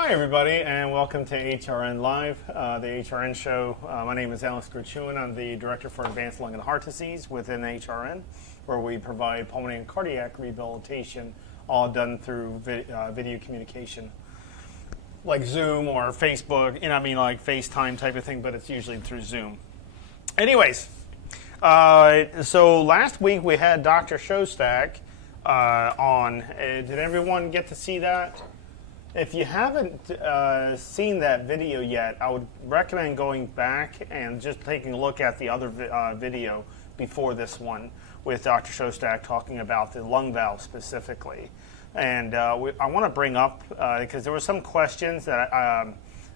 Hi everybody and welcome to HRN Live, the HRN show. My name is Grichuhin. I'm the Director for Advanced Lung and Heart Disease within HRN, where we provide pulmonary and cardiac rehabilitation, all done through video communication, like Zoom or Facebook, like FaceTime type of thing, but it's usually through Zoom. Anyways, so last week we had Dr. Shostak on. Did everyone get to see that? If you haven't seen that video yet, I would recommend going back and just taking a look at the other video before this one with Dr. Shostak talking about the lung valve specifically. And I want to bring up, because there were some questions that,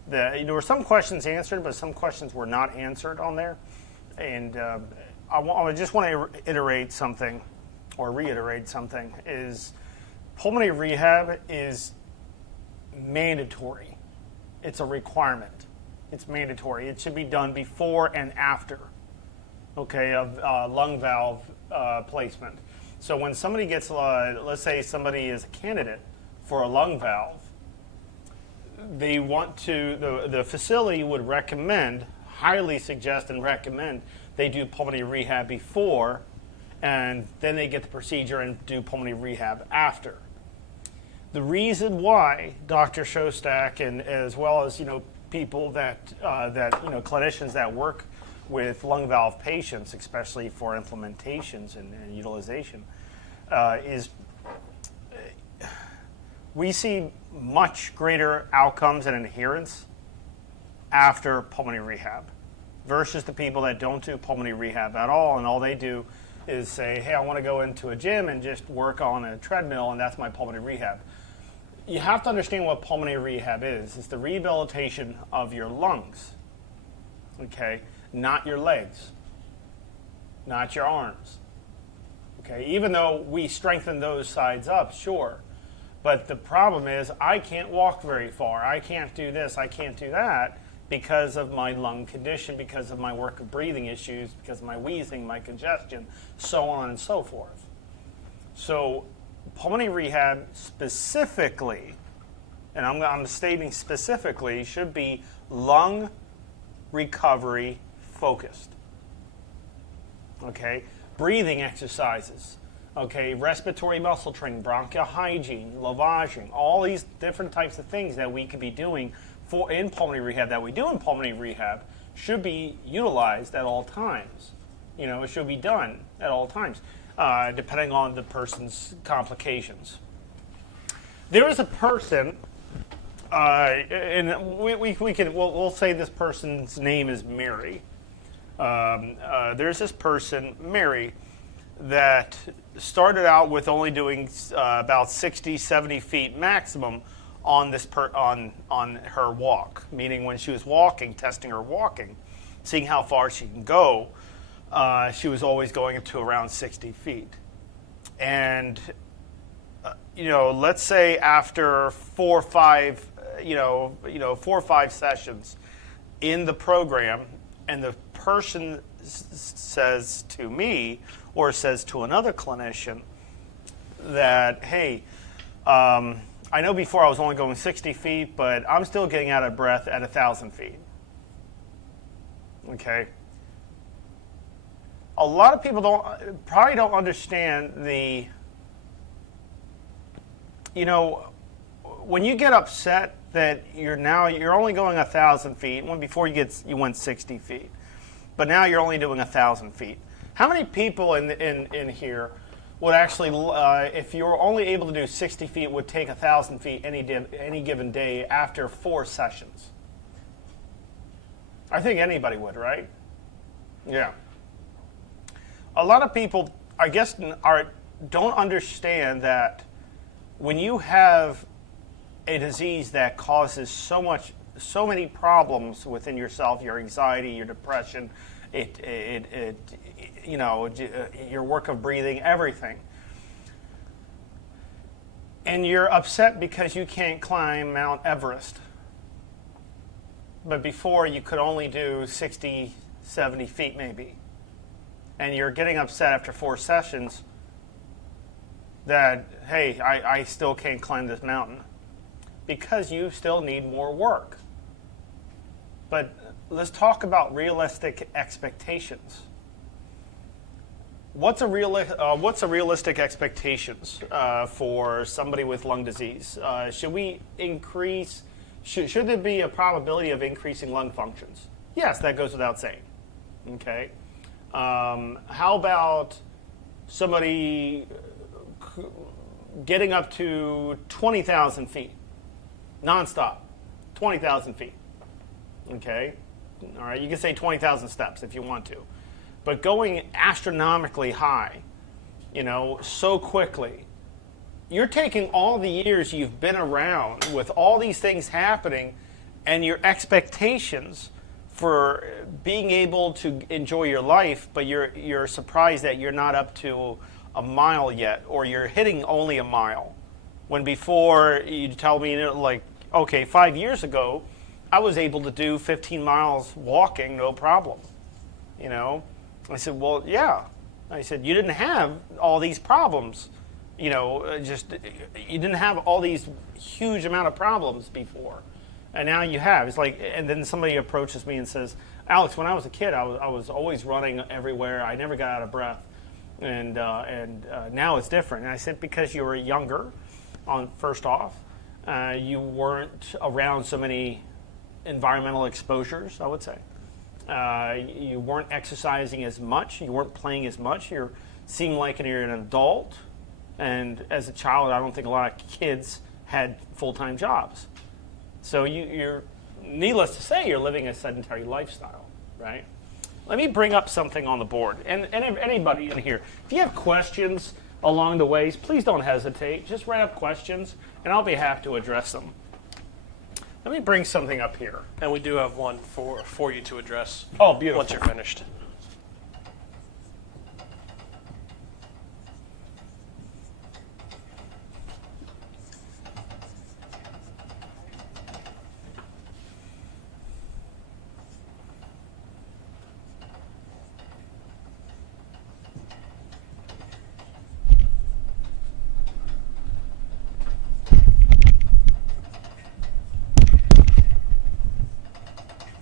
there were some questions answered, but some questions were not answered on there. And I just want to reiterate something, is pulmonary rehab is mandatory. It's a requirement. It's mandatory. It should be done before and after, of lung valve placement. So when somebody gets, let's say somebody is a candidate for a lung valve, they want to, the facility would recommend, highly suggest and recommend they do pulmonary rehab before, and then they get the procedure and do pulmonary rehab after. The reason why Dr. Shostak, and as well as people that clinicians that work with lung valve patients, especially for implementations and utilization, is we see much greater outcomes and adherence after pulmonary rehab versus the people that don't do pulmonary rehab at all, and all they do is say, hey, I want to go into a gym and just work on a treadmill, and that's my pulmonary rehab. You have to understand what pulmonary rehab is. It's the rehabilitation of your lungs, not your legs, not your arms, even though we strengthen those sides up, sure. But the problem is I can't walk very far. I can't do this. I can't do that because of my lung condition, because of my work of breathing issues, because of my wheezing, my congestion, so on and so forth. So pulmonary rehab specifically, and I'm stating specifically, should be lung recovery focused. Breathing exercises, respiratory muscle training, bronchial hygiene, lavaging, all these different types of things that we could be doing in pulmonary rehab that we do in pulmonary rehab should be utilized at all times. It should be done at all times. Depending on the person's complications. There is a person, and we'll say this person's name is Mary. There's this person, Mary, that started out with only doing about 60, 70 feet maximum on on her walk, meaning when she was walking, testing her walking, seeing how far she can go. She was always going to around 60 feet. And, let's say after 4 or 5 sessions in the program, and the person says to me or says to another clinician that, hey, I know before I was only going 60 feet, but I'm still getting out of breath at 1,000 feet. A lot of people probably don't understand when you get upset that you're only going 1,000 feet, when before you went 60 feet, but now you're only doing 1,000 feet. How many people in here would actually, if you were only able to do 60 feet, would take 1,000 feet any given day after 4 sessions? I think anybody would, right? Yeah. A lot of people, I guess, don't understand that when you have a disease that causes so many problems within yourself, your anxiety, your depression, your work of breathing, everything, and you're upset because you can't climb Mount Everest, but before you could only do 60, 70 feet maybe, and you're getting upset after 4 sessions that, hey, I still can't climb this mountain. because you still need more work. But let's talk about realistic expectations. What's a realistic expectations for somebody with lung disease? Should we increase? Should there be a probability of increasing lung functions? Yes, that goes without saying. Okay. How about somebody getting up to 20,000 feet, nonstop, 20,000 feet? Okay. All right. You can say 20,000 steps if you want to. But going astronomically high, so quickly, you're taking all the years you've been around with all these things happening and your expectations for being able to enjoy your life, but you're surprised that you're not up to a mile yet, or you're hitting only a mile. When before you tell me, okay, 5 years ago, I was able to do 15 miles walking, no problem. I said, well, yeah. I said, you didn't have all these problems. You didn't have all these huge amount of problems before. And now you have. It's like, and then somebody approaches me and says, Alex, when I was a kid, I was always running everywhere. I never got out of breath. And now it's different. And I said, because you were younger, first off, you weren't around so many environmental exposures, I would say. You weren't exercising as much. You weren't playing as much. You seem like you're an adult. And as a child, I don't think a lot of kids had full-time jobs. So you're, needless to say, you're living a sedentary lifestyle, right? Let me bring up something on the board. And anybody in here, if you have questions along the ways, please don't hesitate. Just write up questions, and I'll be happy to address them. Let me bring something up here. And we do have one for you to address. Oh, beautiful. Once you're finished.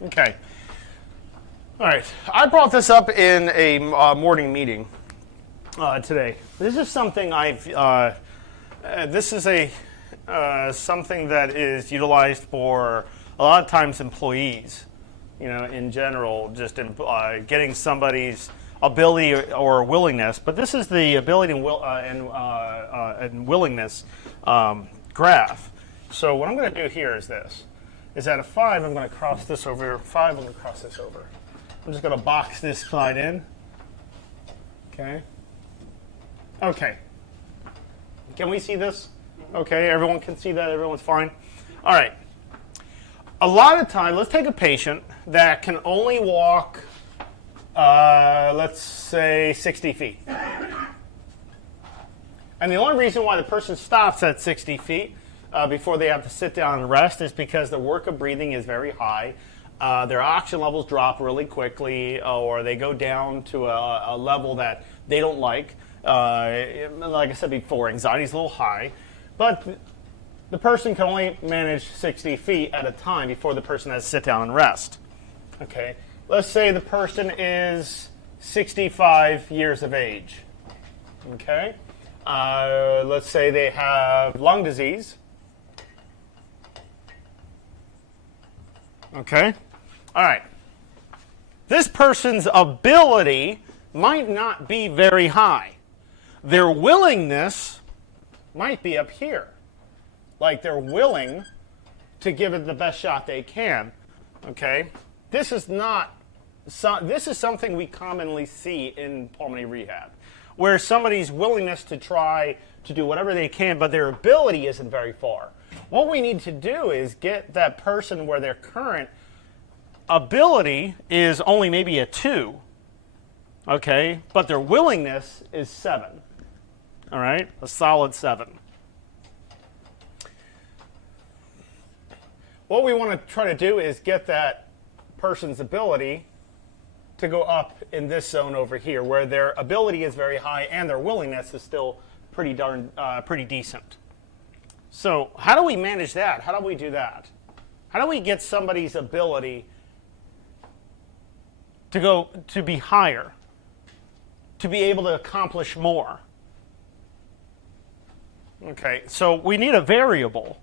Okay. All right. I brought this up in a morning meeting today. This is something this is something that is utilized for a lot of times employees, in general, just in getting somebody's ability or willingness. But this is the ability and willingness graph. So what I'm going to do here is this. Is at a 5, I'm going to cross this over. 5, I'm going to cross this over. I'm just going to box this side in. Okay. Okay. Can we see this? Okay, everyone can see that. Everyone's fine. All right. A lot of time, let's take a patient that can only walk, let's say, 60 feet. And the only reason why the person stops at 60 feet before they have to sit down and rest is because the work of breathing is very high. Their oxygen levels drop really quickly, or they go down to a level that they don't like. Like I said before, anxiety is a little high. But the person can only manage 60 feet at a time before the person has to sit down and rest. Okay, let's say the person is 65 years of age. Okay, let's say they have lung disease. Okay? All right. This person's ability might not be very high. Their willingness might be up here. Like they're willing to give it the best shot they can. Okay? This is something we commonly see in pulmonary rehab, where somebody's willingness to try to do whatever they can, but their ability isn't very far. What we need to do is get that person where their current ability is only maybe a 2, okay, but their willingness is 7, all right, a solid 7. What we want to try to do is get that person's ability to go up in this zone over here, where their ability is very high and their willingness is still pretty decent. So how do we manage that? How do we do that? How do we get somebody's ability to be higher, to be able to accomplish more? Okay, so we need a variable.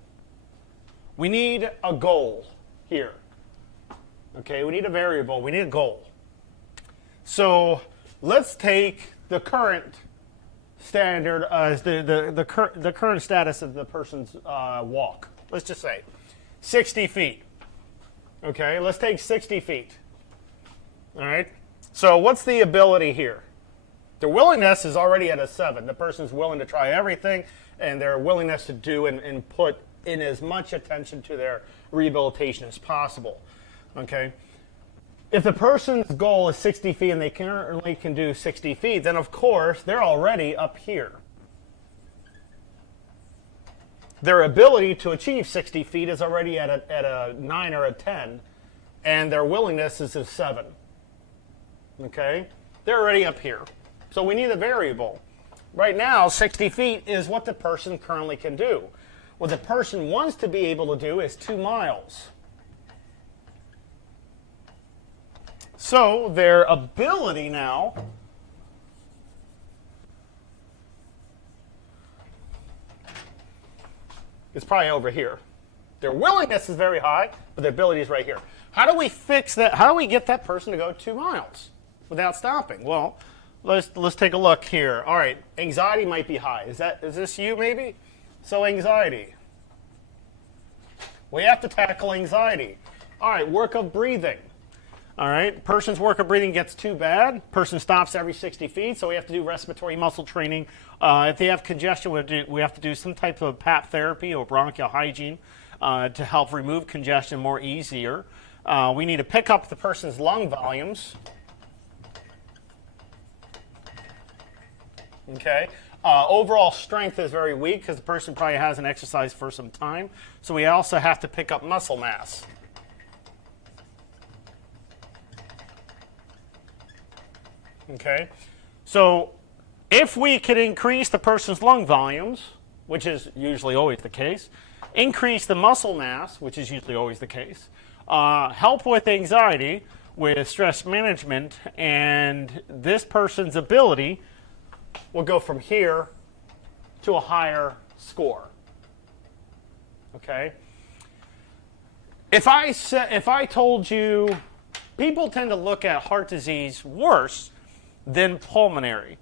We need a goal here. Okay, we need a variable. We need a goal. So let's take the current standard as the current status of the person's walk. Let's just say 60 feet. Okay, let's take 60 feet. All right. So what's the ability here? The willingness is already at a 7. The person's willing to try everything, and their willingness to do and put in as much attention to their rehabilitation as possible. Okay. If the person's goal is 60 feet and they currently can do 60 feet, then of course they're already up here. Their ability to achieve 60 feet is already at a 9 or a 10, and their willingness is a 7. Okay? They're already up here. So we need a variable. Right now, 60 feet is what the person currently can do. What the person wants to be able to do is 2 miles. So their ability now is probably over here. Their willingness is very high, but their ability is right here. How do we fix that? How do we get that person to go 2 miles without stopping? Well, let's take a look here. All right, anxiety might be high. Is this you maybe? So anxiety. We have to tackle anxiety. All right, work of breathing. All right, person's work of breathing gets too bad. Person stops every 60 feet, so we have to do respiratory muscle training. If they have congestion, we have to do some type of PAP therapy or bronchial hygiene to help remove congestion more easier. We need to pick up the person's lung volumes. Okay. Overall strength is very weak because the person probably hasn't exercised for some time. So we also have to pick up muscle mass. Okay, so if we could increase the person's lung volumes, which is usually always the case, increase the muscle mass, which is usually always the case, help with anxiety, with stress management, and this person's ability will go from here to a higher score. Okay, if I told you, people tend to look at heart disease worse than pulmonary.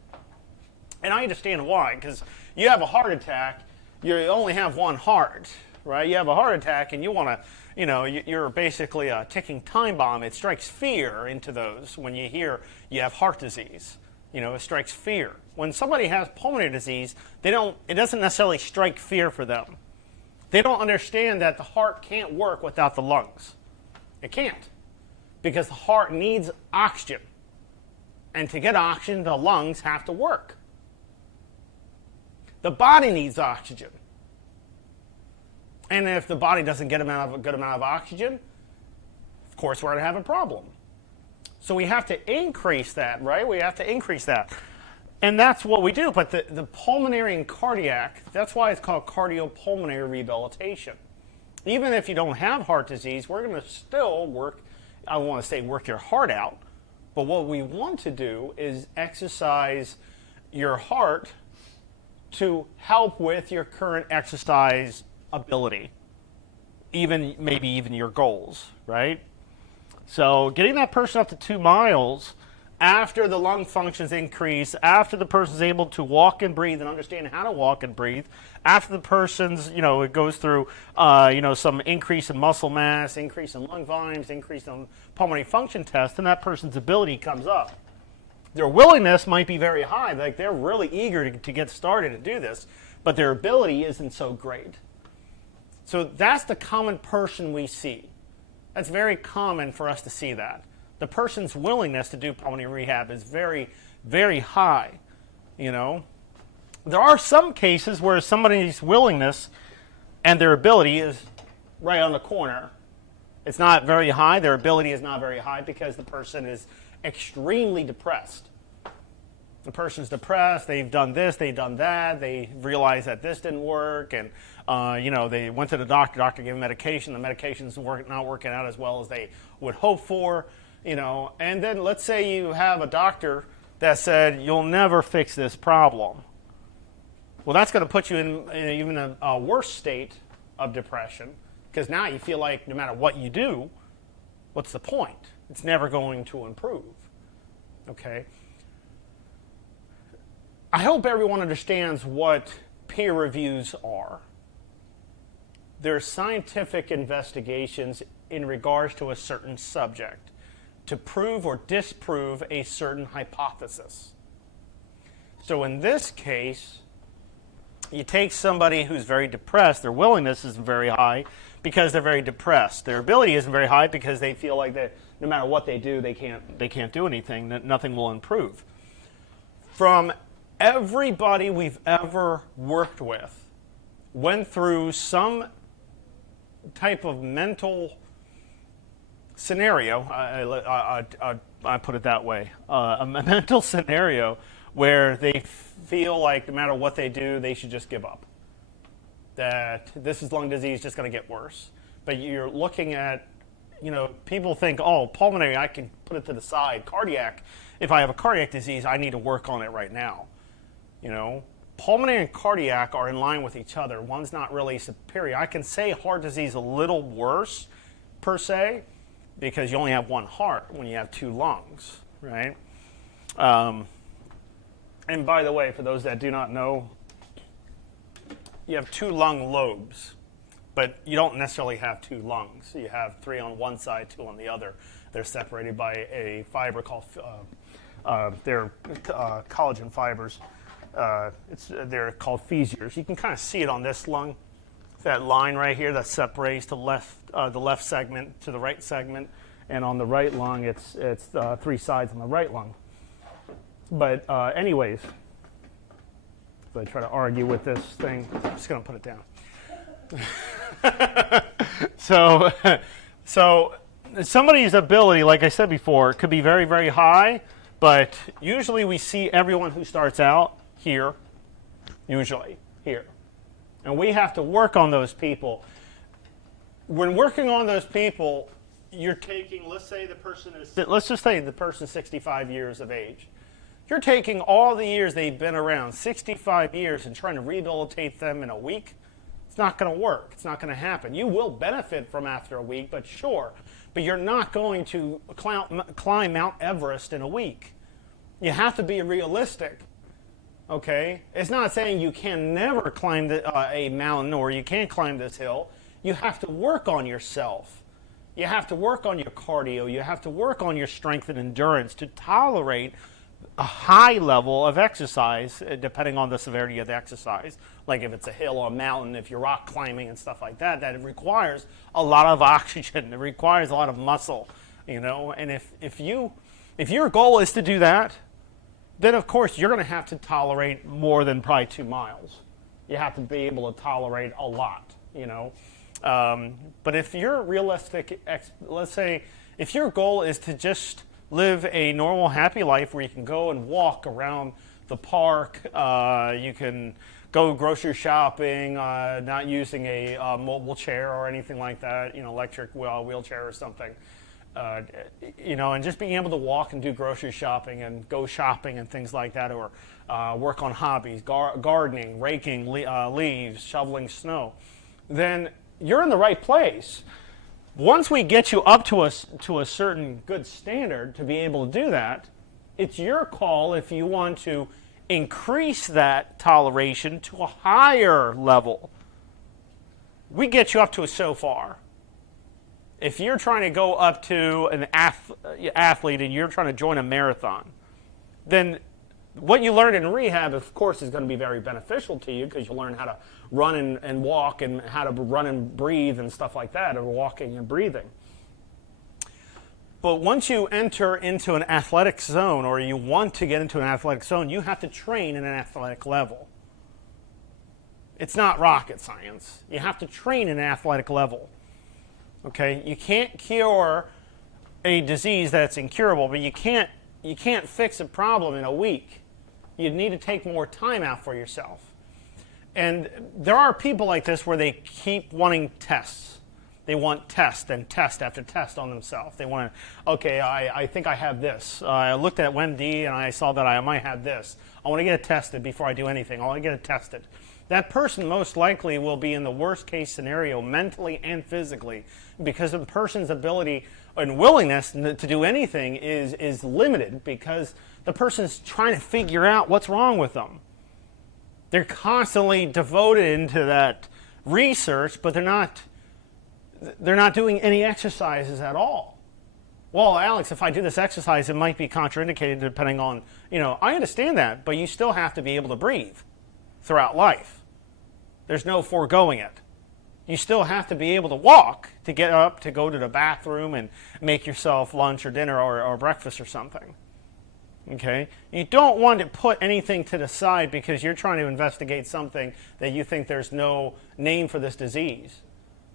And I understand why, because you have a heart attack, you only have one heart, right? You have a heart attack and you want to, you're basically a ticking time bomb. It strikes fear into those when you hear you have heart disease. It strikes fear. When somebody has pulmonary disease, it doesn't necessarily strike fear for them. They don't understand that the heart can't work without the lungs. It can't, because the heart needs oxygen. And to get oxygen, the lungs have to work. The body needs oxygen. And if the body doesn't get a good amount of oxygen, of course we're going to have a problem. So we have to increase that, right? We have to increase that. And that's what we do. But the pulmonary and cardiac, that's why it's called cardiopulmonary rehabilitation. Even if you don't have heart disease, we're going to still work, I don't want to say work your heart out, but what we want to do is exercise your heart to help with your current exercise ability, maybe even your goals, right? So getting that person up to 2 miles after the lung functions increase, after the person's able to walk and breathe and understand how to walk and breathe, after the person's, it goes through, some increase in muscle mass, increase in lung volumes, increase in pulmonary function test, and that person's ability comes up. Their willingness might be very high, like they're really eager to get started and do this, but their ability isn't so great. So that's the common person we see. That's very common for us to see that. The person's willingness to do pulmonary rehab is very, very high, There are some cases where somebody's willingness and their ability is right on the corner. It's not very high. Their ability is not very high because the person is extremely depressed. The person's depressed, they've done this, they've done that, they realize that this didn't work, and they went to the doctor gave them medication, the medication's not working out as well as they would hope for, and then let's say you have a doctor that said, you'll never fix this problem. Well, that's going to put you in even a worse state of depression, because now you feel like no matter what you do, what's the point? It's never going to improve, okay? I hope everyone understands what peer reviews are. They're scientific investigations in regards to a certain subject to prove or disprove a certain hypothesis. So in this case, you take somebody who's very depressed, their willingness is very high because they're very depressed. Their ability isn't very high because they feel like that no matter what they do, they can't do anything, that nothing will improve. From everybody we've ever worked with went through some type of mental scenario, I put it that way, a mental scenario where they feel like no matter what they do, they should just give up. That this is lung disease just going to get worse. But you're looking at, people think, oh, pulmonary, I can put it to the side. Cardiac, if I have a cardiac disease, I need to work on it right now. Pulmonary and cardiac are in line with each other. One's not really superior. I can say heart disease a little worse, per se, because you only have one heart when you have two lungs, right? And by the way, for those that do not know, you have two lung lobes, but you don't necessarily have two lungs. You have three on one side, two on the other. They're separated by a fiber called, they're collagen fibers. They're called physiers. You can kind of see it on this lung. That line right here that separates the left segment to the right segment, and on the right lung, it's three sides on the right lung. But anyways, if I try to argue with this thing, I'm just going to put it down. So somebody's ability, like I said before, could be very, very high, but usually we see everyone who starts out here, usually here. And we have to work on those people. When working on those people, you're taking, let's just say the person's 65 years of age. You're taking all the years they've been around, 65 years, and trying to rehabilitate them in a week. It's not going to work. It's not going to happen. You will benefit from after a week, but sure. But you're not going to climb Mount Everest in a week. You have to be realistic. Okay? It's not saying you can never climb a mountain or you can't climb this hill. You have to work on yourself. You have to work on your cardio. You have to work on your strength and endurance to tolerate a high level of exercise, depending on the severity of the exercise. Like if it's a hill or a mountain, if you're rock climbing and stuff like that, it requires a lot of oxygen. It requires a lot of muscle, And if your goal is to do that, then of course you're going to have to tolerate more than probably 2 miles. You have to be able to tolerate a lot, But if you're realistic, let's say if your goal is to just live a normal, happy life where you can go and walk around the park, you can go grocery shopping, not using a mobile chair or anything like that, electric wheelchair or something, and just being able to walk and do grocery shopping and go shopping and things like that, or work on hobbies, gardening, raking leaves, shoveling snow, then you're in the right place. Once we get you up to a certain good standard to be able to do that, it's your call if you want to increase that toleration to a higher level. We get you up to so far. If you're trying to go up to an athlete and you're trying to join a marathon, then what you learn in rehab, of course, is going to be very beneficial to you because you'll learn how to run and walk and how to run and breathe and stuff like that, or walking and breathing. But once you enter into an athletic zone, or you want to get into an athletic zone, you have to train at an athletic level. It's not rocket science. You have to train at an athletic level. Okay? You can't cure a disease that's incurable, but you can't fix a problem in a week. You need to take more time out for yourself. And there are people like this where they keep wanting tests. They want test and test after test on themselves. They want to, okay, I think I have this. I looked at WebMD and I saw that I might have this. I want to get it tested before I do anything. I want to get it tested. That person most likely will be in the worst case scenario mentally and physically, because the person's ability and willingness to do anything is limited, because the person's trying to figure out what's wrong with them. They're constantly devoted into that research, but they're not doing any exercises at all. Well, Alex, if I do this exercise, it might be contraindicated depending on, I understand that, but you still have to be able to breathe throughout life. There's no foregoing it. You still have to be able to walk, to get up, to go to the bathroom and make yourself lunch or dinner or breakfast or something. Okay? You don't want to put anything to the side because you're trying to investigate something that you think there's no name for this disease.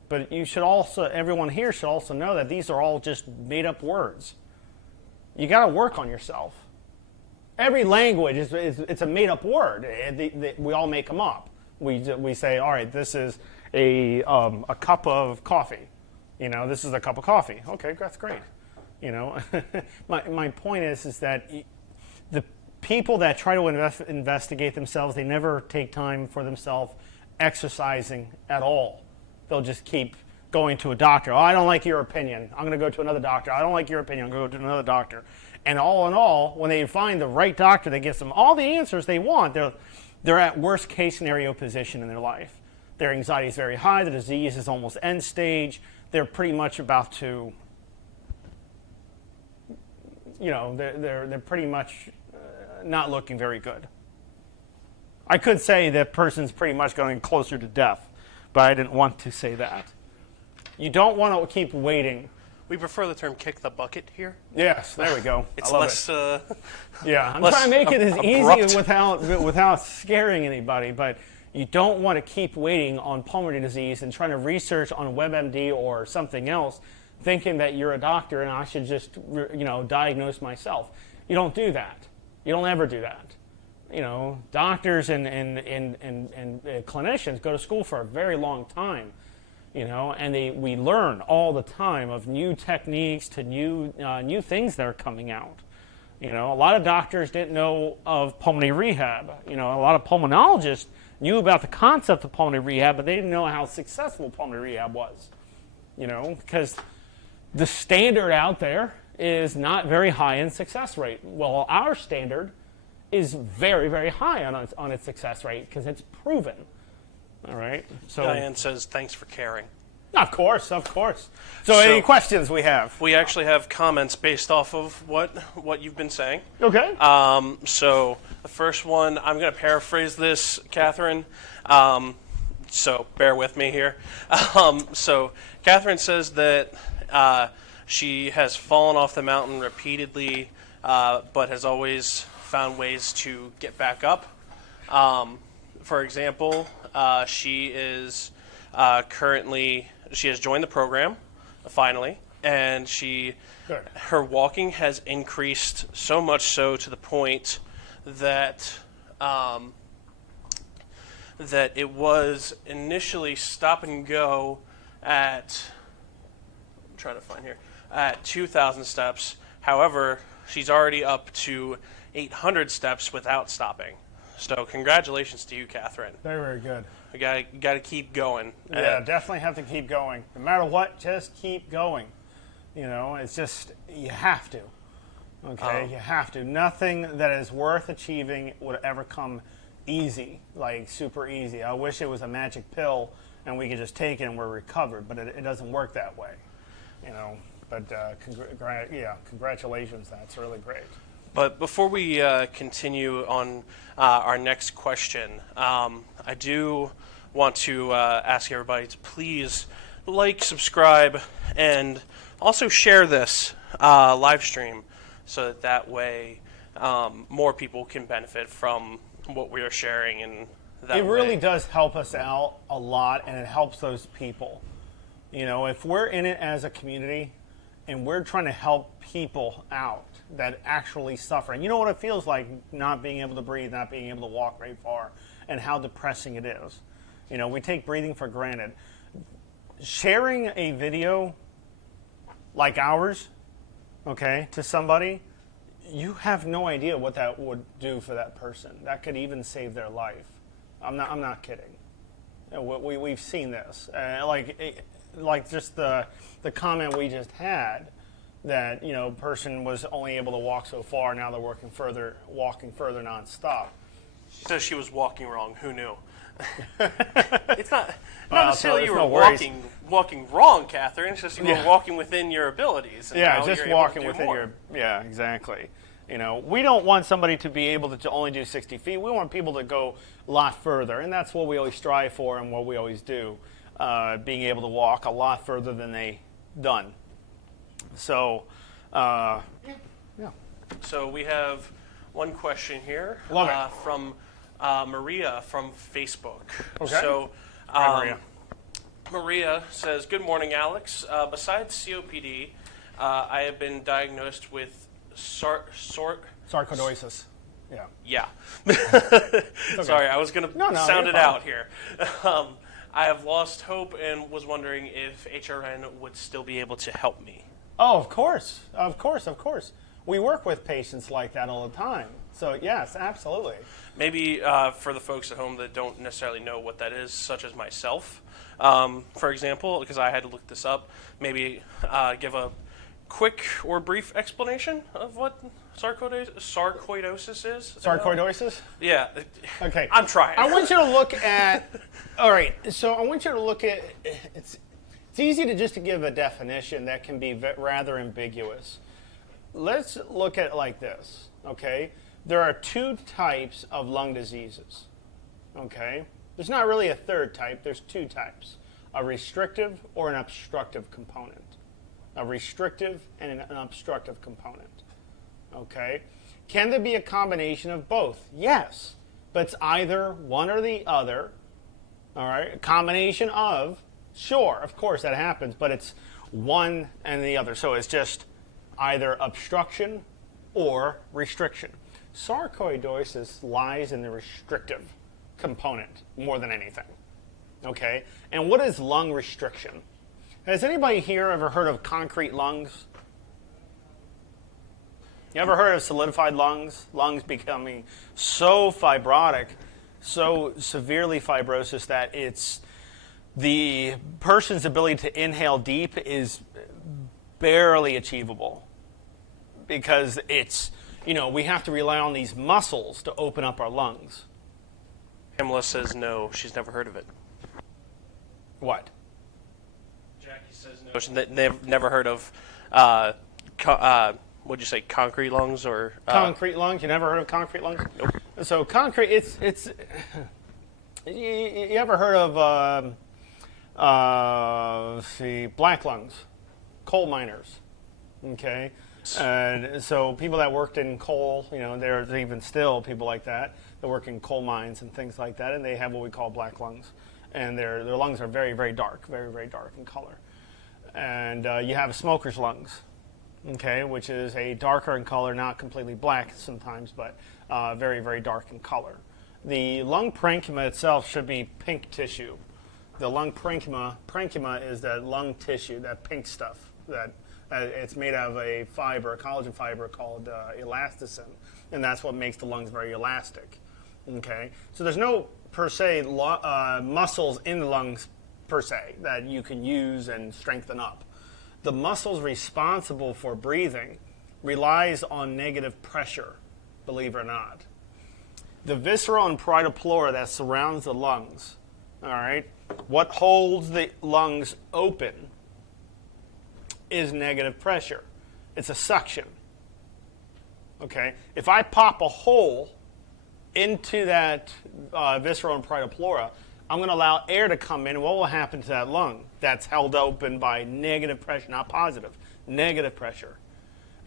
But you should also, everyone here should also know that these are all just made up words. You got to work on yourself. Every language it's a made up word. We all make them up. We say, all right, this is a cup of coffee. This is a cup of coffee. Okay, that's great. My point is that the people that try to investigate themselves, they never take time for themselves exercising at all. They'll just keep going to a doctor. Oh, I don't like your opinion. I'm going to go to another doctor. I don't like your opinion. I'm going to go to another doctor. And all in all, when they find the right doctor that gives them all the answers they want, they're at worst case scenario position in their life. Their anxiety is very high. The disease is almost end stage. They're pretty much about to, they're pretty much not looking very good. I could say that person's pretty much going closer to death, but I didn't want to say that. You don't want to keep waiting. We prefer the term "kick the bucket" here. Yes, there we go. It's I love less. Yeah, I'm less trying to make it as abrupt. easy without scaring anybody, but you don't want to keep waiting on pulmonary disease and trying to research on WebMD or something else, thinking that you're a doctor and I should just diagnose myself. You don't do that. You don't ever do that. Doctors and clinicians go to school for a very long time. And we learn all the time of new techniques to new things that are coming out. A lot of doctors didn't know of pulmonary rehab. A lot of pulmonologists knew about the concept of pulmonary rehab, but they didn't know how successful pulmonary rehab was. Because the standard out there is not very high in success rate. Well, our standard is very, very high on its success rate because it's proven. All right. So Diane says, "Thanks for caring." Of course. So any questions we have? We actually have comments based off of what you've been saying. Okay. So the first one, I'm going to paraphrase this, Catherine. So bear with me here. So Catherine says that she has fallen off the mountain repeatedly, but has always found ways to get back up. For example, she is she has joined the program finally, and her walking has increased so much so to the point that that it was initially stop and go at at 2,000 steps. However, she's already up to 800 steps without stopping. So congratulations to you, Catherine. Very, very good. You got to keep going. Yeah, definitely have to keep going. No matter what, just keep going. It's just, you have to. Okay, you have to. Nothing that is worth achieving would ever come easy, like super easy. I wish it was a magic pill and we could just take it and we're recovered, but it doesn't work that way. But congratulations. That's really great. But before we continue on our next question, I do want to ask everybody to please like, subscribe, and also share this live stream so that way more people can benefit from what we are sharing. And it really does help us out a lot, and it helps those people. If we're in it as a community, and we're trying to help people out that actually suffer. And you know what it feels like not being able to breathe, not being able to walk very far, and how depressing it is. You know, we take breathing for granted. Sharing a video like ours, okay, to somebody, you have no idea what that would do for that person. That could even save their life. I'm not kidding. We've seen this. Like just the comment we just had, that, you know, person was only able to walk so far. Now they're walking further nonstop. She says she was walking wrong. Who knew? It's not necessarily you were walking wrong, Catherine. It's just you were walking within your abilities. And yeah, just walking within your. Yeah, exactly. You know, we don't want somebody to be able to only do 60 feet. We want people to go a lot further, and that's what we always strive for and what we always do, being able to walk a lot further than they done. So, yeah. So we have one question here from Maria from Facebook. Okay. So, Maria. Maria says, "Good morning, Alex. Besides COPD, I have been diagnosed with sarcoidosis." Yeah. Yeah. Okay. Sorry, I was going to sound it fine. out here. I have lost hope and was wondering if HRN would still be able to help me. Oh, of course. We work with patients like that all the time. So, yes, absolutely. Maybe for the folks at home that don't necessarily know what that is, such as myself, for example, because I had to look this up, maybe give a quick or brief explanation of what sarcoidosis is? Sarcoidosis? Yeah. Okay. I'm trying. I want you to look at, all right, so I want you to look at, it's easy to just to give a definition that can be rather ambiguous. Let's look at it like this, okay? There are two types of lung diseases, okay? There's not really a third type, there's two types, a restrictive or an obstructive component. A restrictive and an obstructive component. Okay? Can there be a combination of both? Yes. But it's either one or the other. All right? A combination of, sure, of course that happens, but it's one and the other. So it's just either obstruction or restriction. Sarcoidosis lies in the restrictive component more than anything. Okay? And what is lung restriction? Has anybody here ever heard of concrete lungs? You ever heard of solidified lungs? Lungs becoming so fibrotic, so severely fibrosis that it's the person's ability to inhale deep is barely achievable because it's, you know, we have to rely on these muscles to open up our lungs. Pamela says no, she's never heard of it. What? They've never heard of, what'd you say, concrete lungs or? Concrete lungs? You never heard of concrete lungs? Nope. So concrete, it's. You ever heard of, black lungs, coal miners? Okay, and so people that worked in coal, you know, there's even still people like that work in coal mines and things like that, and they have what we call black lungs, and their lungs are very, very dark, very, very dark in color. And you have smoker's lungs, okay, which is a darker in color, not completely black sometimes, but very, very dark in color. The lung parenchyma itself should be pink tissue. The lung parenchyma is that lung tissue, that pink stuff. That it's made out of a fiber, a collagen fiber called elasticin, and that's what makes the lungs very elastic. Okay, so there's no per se muscles in the lungs per se that you can use and strengthen up. The muscles responsible for breathing relies on negative pressure, believe it or not. The visceral and parietal pleura that surrounds the lungs, all right, what holds the lungs open is negative pressure. It's a suction. Okay, if I pop a hole into that visceral and parietal pleura, I'm going to allow air to come in. What will happen to that lung that's held open by negative pressure, not positive, negative pressure?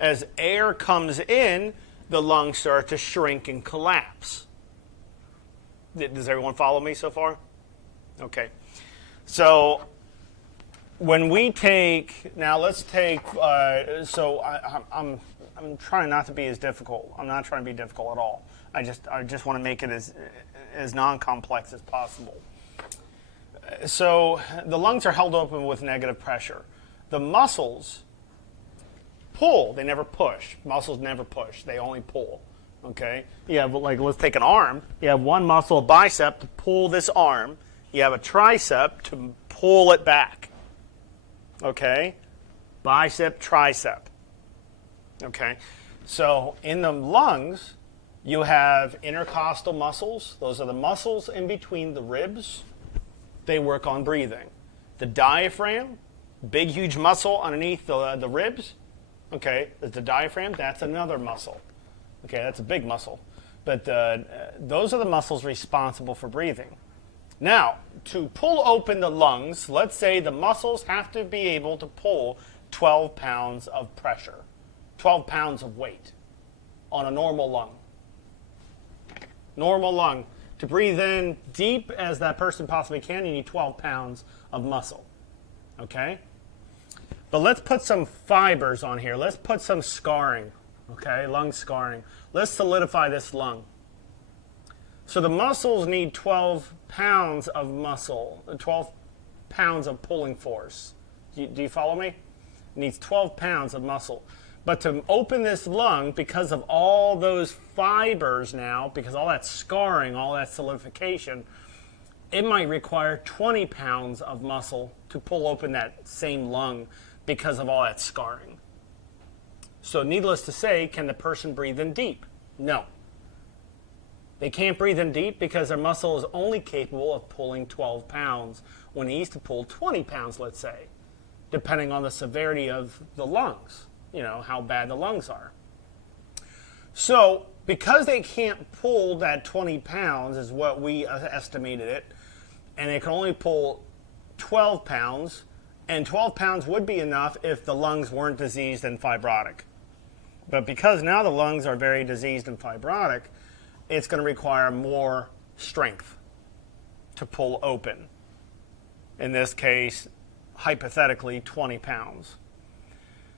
As air comes in, the lungs start to shrink and collapse. Does everyone follow me so far? Okay. So when we take, now let's take, I'm trying not to be as difficult. I'm not trying to be difficult at all. I just want to make it as non-complex as possible. So the lungs are held open with negative pressure. The muscles pull, they never push. Muscles never push, they only pull. Okay? You have, like, let's take an arm. You have one muscle, a bicep, to pull this arm. You have a tricep to pull it back. Okay? Bicep, tricep. Okay? So in the lungs, you have intercostal muscles. Those are the muscles in between the ribs. They work on breathing. The diaphragm, big, huge muscle underneath the ribs. Okay, there's the diaphragm. That's another muscle. Okay, that's a big muscle. But those are the muscles responsible for breathing. Now, to pull open the lungs, let's say the muscles have to be able to pull 12 pounds of pressure, 12 pounds of weight on a normal lung. Normal lung. To breathe in deep as that person possibly can, you need 12 pounds of muscle. Okay? But let's put some fibers on here. Let's put some scarring. Okay? Lung scarring. Let's solidify this lung. So the muscles need 12 pounds of muscle, 12 pounds of pulling force. Do you follow me? It needs 12 pounds of muscle. But to open this lung, because of all those fibers now, because all that scarring, all that solidification, it might require 20 pounds of muscle to pull open that same lung because of all that scarring. So needless to say, can the person breathe in deep? No. They can't breathe in deep because their muscle is only capable of pulling 12 pounds when it needs to pull 20 pounds, let's say, depending on the severity of the lungs. You know, how bad the lungs are. So, because they can't pull that 20 pounds is what we estimated it, and they can only pull 12 pounds, and 12 pounds would be enough if the lungs weren't diseased and fibrotic. But because now the lungs are very diseased and fibrotic, it's going to require more strength to pull open. In this case, hypothetically, 20 pounds.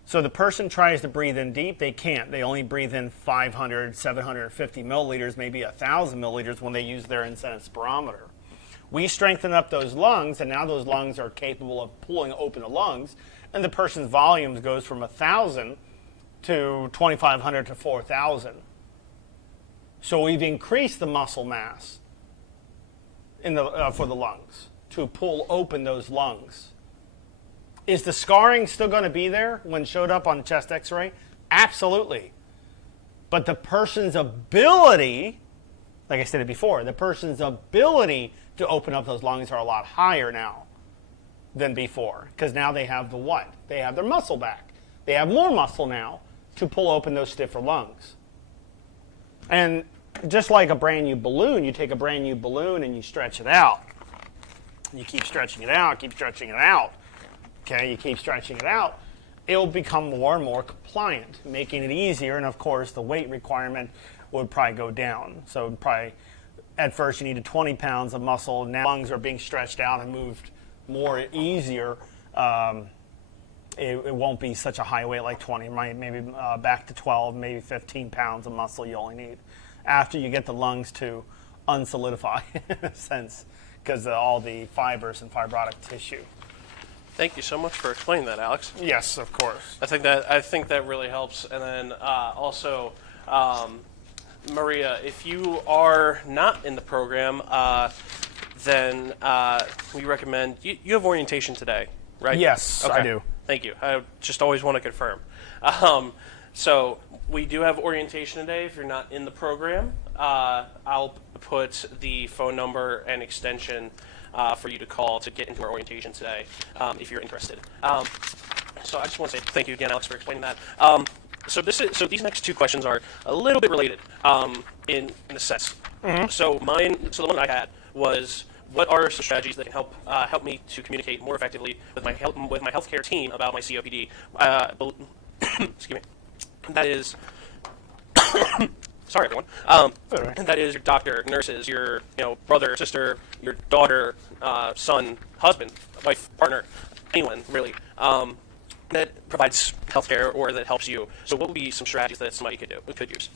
So the person tries to breathe in deep, they can't. They only breathe in 500, 750 milliliters, maybe 1,000 milliliters when they use their incentive spirometer. We strengthen up those lungs, and now those lungs are capable of pulling open the lungs, and the person's volumes goes from 1,000 to 2,500 to 4,000. So we've increased the muscle mass for the lungs to pull open those lungs. Is the scarring still going to be there when showed up on chest x-ray? Absolutely. But the person's ability, like I said before, the person's ability to open up those lungs are a lot higher now than before. Because now they have the what? They have their muscle back. They have more muscle now to pull open those stiffer lungs. And just like a brand new balloon, you take a brand new balloon and you stretch it out. You keep stretching it out, keep stretching it out. Okay, you keep stretching it out, it will become more and more compliant, making it easier, and of course the weight requirement would probably go down. So probably at first you needed 20 pounds of muscle, now lungs are being stretched out and moved more easier. It won't be such a high weight like 20, maybe back to 12, maybe 15 pounds of muscle you only need after you get the lungs to unsolidify in a sense because of all the fibers and fibrotic tissue. Thank you so much for explaining that, Alex. Yes, of course. I think that really helps. And then also, Maria, if you are not in the program, then we recommend you have orientation today, right? Yes, okay. I do. Thank you. I just always want to confirm. So we do have orientation today. If you're not in the program, I'll put the phone number and extension for you to call to get into our orientation today if you're interested. So I just want to say thank you again, Alex, for explaining that. So these next two questions are a little bit related in a sense. Mm-hmm. So the one that I had was, what are some strategies that can help me to communicate more effectively with my healthcare team about my COPD? Excuse me. That is. Sorry, everyone. Right. That is your doctor, nurses, your brother, sister, your daughter, son, husband, wife, partner, anyone really, that provides healthcare or that helps you. So what would be some strategies that somebody could use?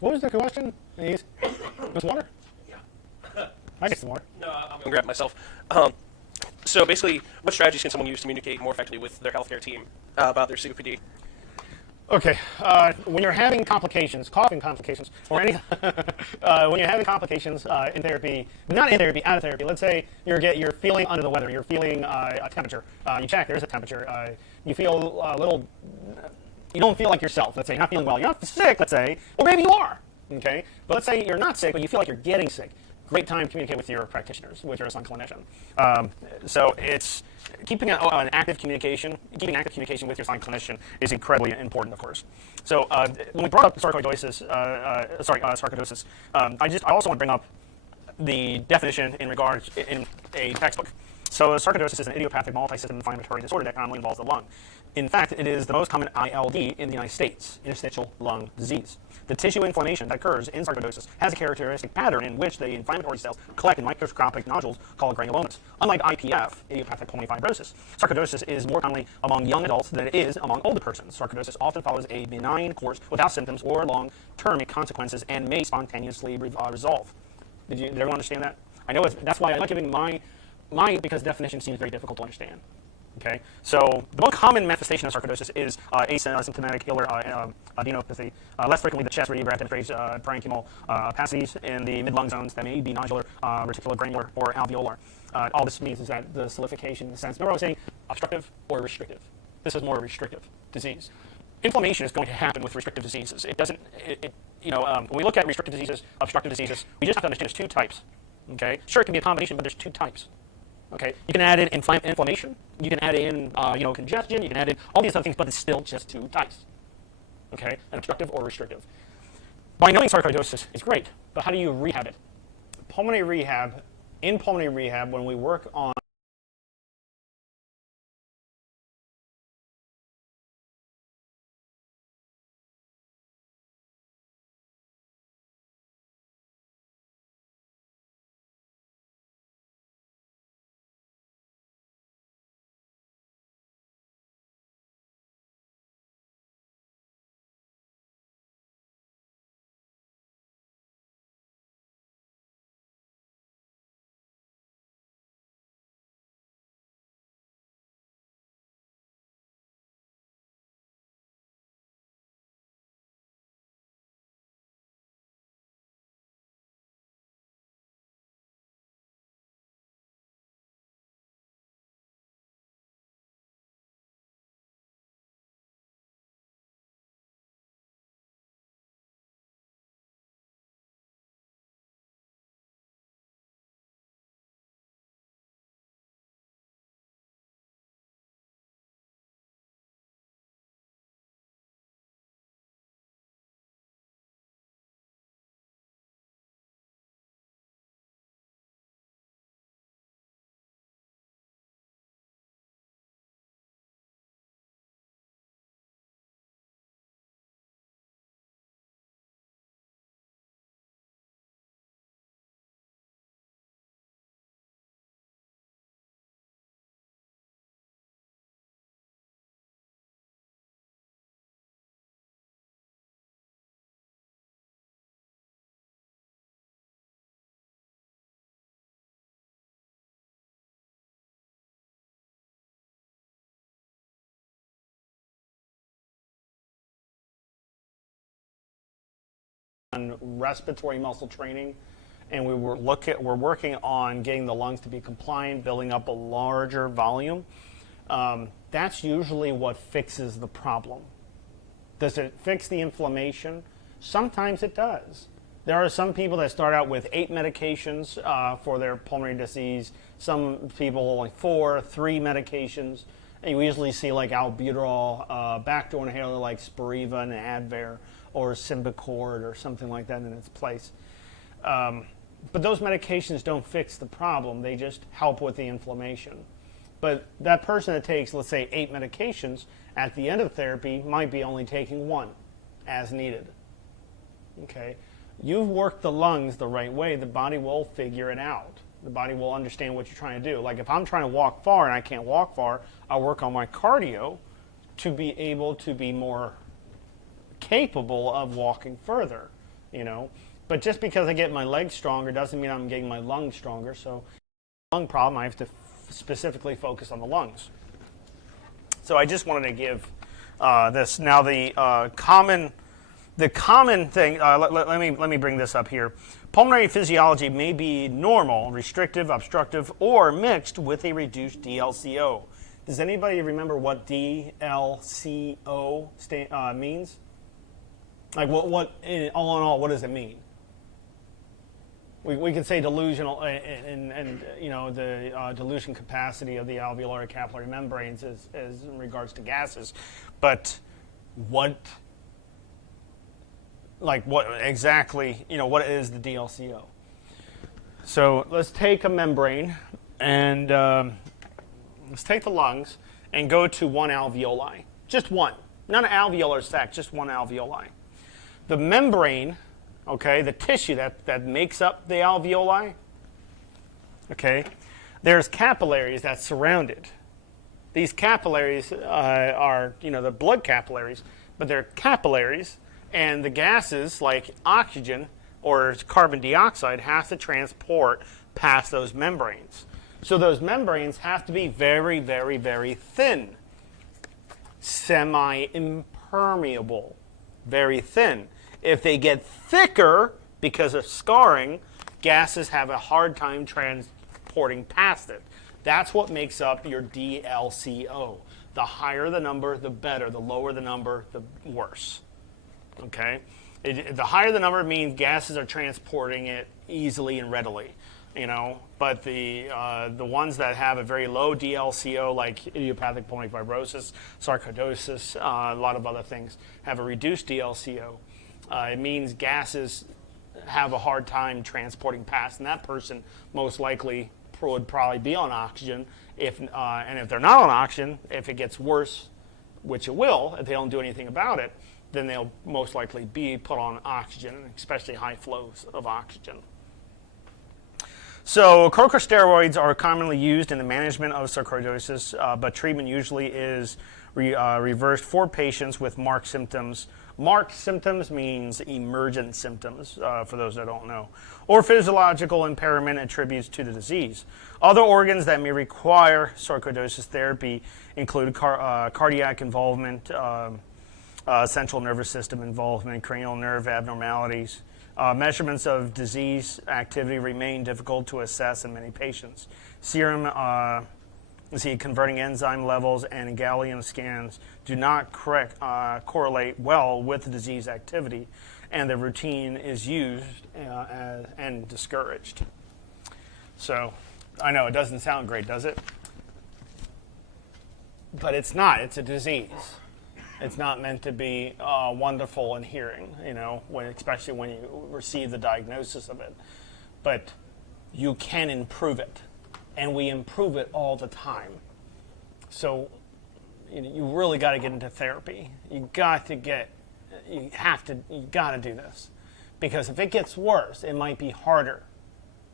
What was the question? Was water? Yeah. I get some water. No, I'm going to grab it myself. So basically, what strategies can someone use to communicate more effectively with their healthcare team about their COPD? Okay, when you're having complications, coughing complications, or any, when you're having complications in therapy, not in therapy, out of therapy, let's say you're feeling under the weather, you're feeling a temperature, you check, there's a temperature, you feel a little, you don't feel like yourself, let's say, you're not feeling well, you're not sick, let's say, or maybe you are, okay? But let's say you're not sick, but you feel like you're getting sick. Great time to communicate with your practitioners, with your assigned clinician. So it's keeping an active communication, with your assigned clinician is incredibly important, of course. So when we brought up sarcoidosis, I also want to bring up the definition in regards in a textbook. So sarcoidosis is an idiopathic multi-system inflammatory disorder that commonly involves the lung. In fact, it is the most common ILD in the United States, interstitial lung disease. The tissue inflammation that occurs in sarcoidosis has a characteristic pattern in which the inflammatory cells collect in microscopic nodules called granulomas. Unlike IPF, idiopathic pulmonary fibrosis, sarcoidosis is more commonly among young adults than it is among older persons. Sarcoidosis often follows a benign course without symptoms or long-term consequences and may spontaneously resolve. Did everyone understand that? I know that's why I'm not giving my because definition seems very difficult to understand. Okay, so the most common manifestation of sarcoidosis is asymptomatic hilar adenopathy. Less frequently, the chest radiograph demonstrates parenchymal opacities in the mid-lung zones that may be nodular, reticular, granular, or alveolar. All this means is that the solidification, in the sense, remember I was saying obstructive or restrictive. This is more a restrictive disease. Inflammation is going to happen with restrictive diseases. It doesn't, when we look at restrictive diseases, obstructive diseases, we just have to understand there's two types. Okay, sure, it can be a combination, but there's two types. Okay, you can add in inflammation, you can add in congestion, you can add in all these other things, but it's still just two types. Okay, an obstructive or restrictive. By knowing sarcoidosis is great, but how do you rehab it? Pulmonary rehab, when we work on respiratory muscle training, and we're working on getting the lungs to be compliant, building up a larger volume. That's usually what fixes the problem. Does it fix the inflammation? Sometimes it does. There are some people that start out with 8 medications for their pulmonary disease. Some people like 4, 3 medications. And you usually see like albuterol, backdoor inhaler like Spiriva and Advair, or Symbicort or something like that in its place. But those medications don't fix the problem. They just help with the inflammation. But that person that takes, let's say, 8 medications, at the end of therapy might be only taking 1 as needed. Okay? You've worked the lungs the right way, the body will figure it out. The body will understand what you're trying to do. Like if I'm trying to walk far and I can't walk far, I'll work on my cardio to be able to be more capable of walking further, you know. But just because I get my legs stronger doesn't mean I'm getting my lungs stronger. So lung problem, I have to specifically focus on the lungs. So I just wanted to give this. Now the common thing, let me bring this up here. Pulmonary physiology may be normal, restrictive, obstructive, or mixed with a reduced DLCO. Does anybody remember what DLCO means? Like all in all, what does it mean? We can say delusional, and you know the dilution capacity of the alveolar capillary membranes as in regards to gases, but what exactly, you know, what is the DLCO? So let's take a membrane and let's take the lungs and go to one alveoli, just one, not an alveolar sac, just one alveoli. The membrane, okay, the tissue that makes up the alveoli, okay, there's capillaries that surround it. These capillaries are, you know, the blood capillaries, but they're capillaries, and the gases like oxygen or carbon dioxide have to transport past those membranes. So those membranes have to be very, very, very thin, semi-impermeable, very thin. If they get thicker because of scarring, gases have a hard time transporting past it. That's what makes up your DLCO. The higher the number, the better. The lower the number, the worse. Okay? The higher the number means gases are transporting it easily and readily, you know. But the ones that have a very low DLCO, like idiopathic pulmonary fibrosis, sarcoidosis, a lot of other things, have a reduced DLCO. It means gases have a hard time transporting past, and that person most likely would probably be on oxygen. And if they're not on oxygen, if it gets worse, which it will, if they don't do anything about it, then they'll most likely be put on oxygen, especially high flows of oxygen. So corticosteroids are commonly used in the management of sarcoidosis, but treatment usually is reversed for patients with marked symptoms. Marked symptoms means emergent symptoms, for those that don't know, or physiological impairment attributes to the disease. Other organs that may require sarcoidosis therapy include cardiac involvement, central nervous system involvement, cranial nerve abnormalities. Measurements of disease activity remain difficult to assess in many patients. Serum converting enzyme levels and gallium scans do not correlate well with the disease activity, and the routine is used and discouraged. So I know it doesn't sound great, does it? But it's not. It's a disease. It's not meant to be wonderful in hearing, you know, especially when you receive the diagnosis of it. But you can improve it, and we improve it all the time. So you really got to get into therapy. You got to do this, because if it gets worse, it might be harder,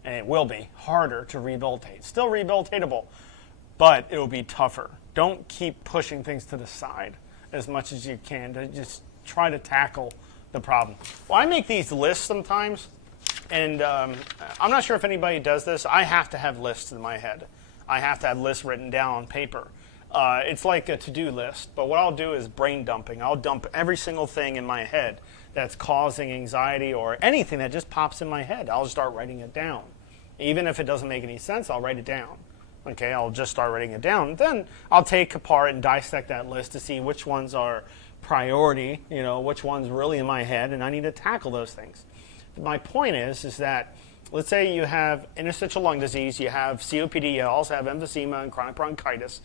and it will be harder to rehabilitate. Still rehabilitatable, but it will be tougher. Don't keep pushing things to the side as much as you can to just try to tackle the problem. Well, I make these lists sometimes, and I'm not sure if anybody does this. I have to have lists in my head. I have to have lists written down on paper. It's like a to-do list, but what I'll do is brain dumping. I'll dump every single thing in my head that's causing anxiety or anything that just pops in my head. I'll just start writing it down. Even if it doesn't make any sense, I'll write it down. Okay, I'll just start writing it down. Then I'll take apart and dissect that list to see which ones are priority, you know, which one's really in my head, and I need to tackle those things. My point is that let's say you have interstitial lung disease, you have COPD, you also have emphysema and chronic bronchitis,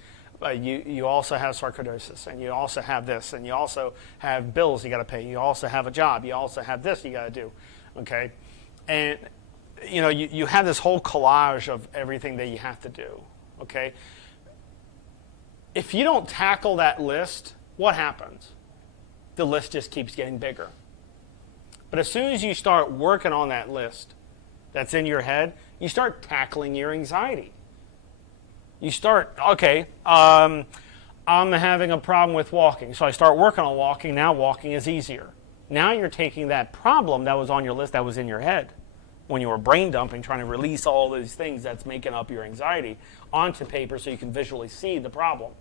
you also have sarcoidosis, and you also have this, and you also have bills you got to pay, you also have a job, you also have this you got to do, okay? And you know, you have this whole collage of everything that you have to do, okay? If you don't tackle that list, what happens? The list just keeps getting bigger. But as soon as you start working on that list, that's in your head, you start tackling your anxiety. You start, okay, I'm having a problem with walking, so I start working on walking. Now walking is easier. Now you're taking that problem that was on your list, that was in your head, when you were brain dumping, trying to release all these things that's making up your anxiety, onto paper so you can visually see the problem.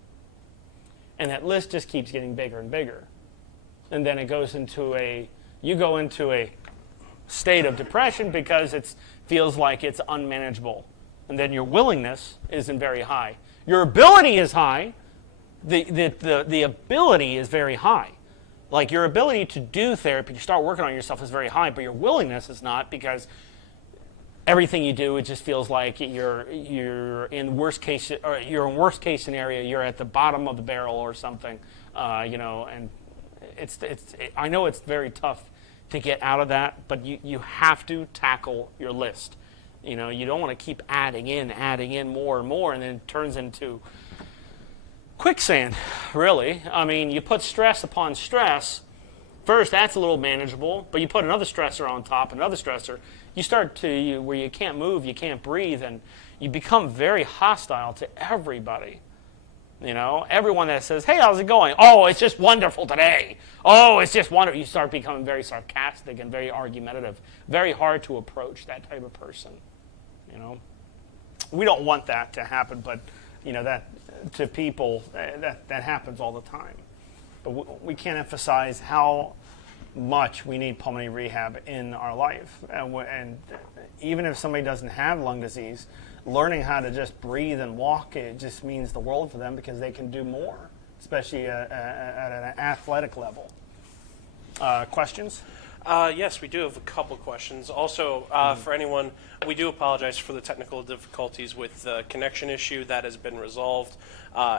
And that list just keeps getting bigger and bigger. And then it goes into you go into a state of depression because it feels like it's unmanageable. And then your willingness isn't very high. Your ability is high. The ability is very high. Like your ability to do therapy, to start working on yourself is very high, but your willingness is not, because everything you do, it just feels like you're in worst case, or you're in worst case scenario, you're at the bottom of the barrel or something, and I know it's very tough to get out of that, but you have to tackle your list. You don't want to keep adding in more and more, and then it turns into quicksand, really. I mean, you put stress upon stress. First, that's a little manageable, but you put another stressor on top, another stressor. You start where you can't move, you can't breathe, and you become very hostile to everybody. Everyone that says, hey, how's it going? Oh, it's just wonderful today. Oh, it's just wonderful. You start becoming very sarcastic and very argumentative. Very hard to approach that type of person. We don't want that to happen, but that to people, that happens all the time. But we can't emphasize how much we need pulmonary rehab in our life. And even if somebody doesn't have lung disease, learning how to just breathe and walk, it just means the world for them, because they can do more, especially at an athletic level. Questions? Yes, we do have a couple questions. Also, for anyone, we do apologize for the technical difficulties with the connection issue. That has been resolved.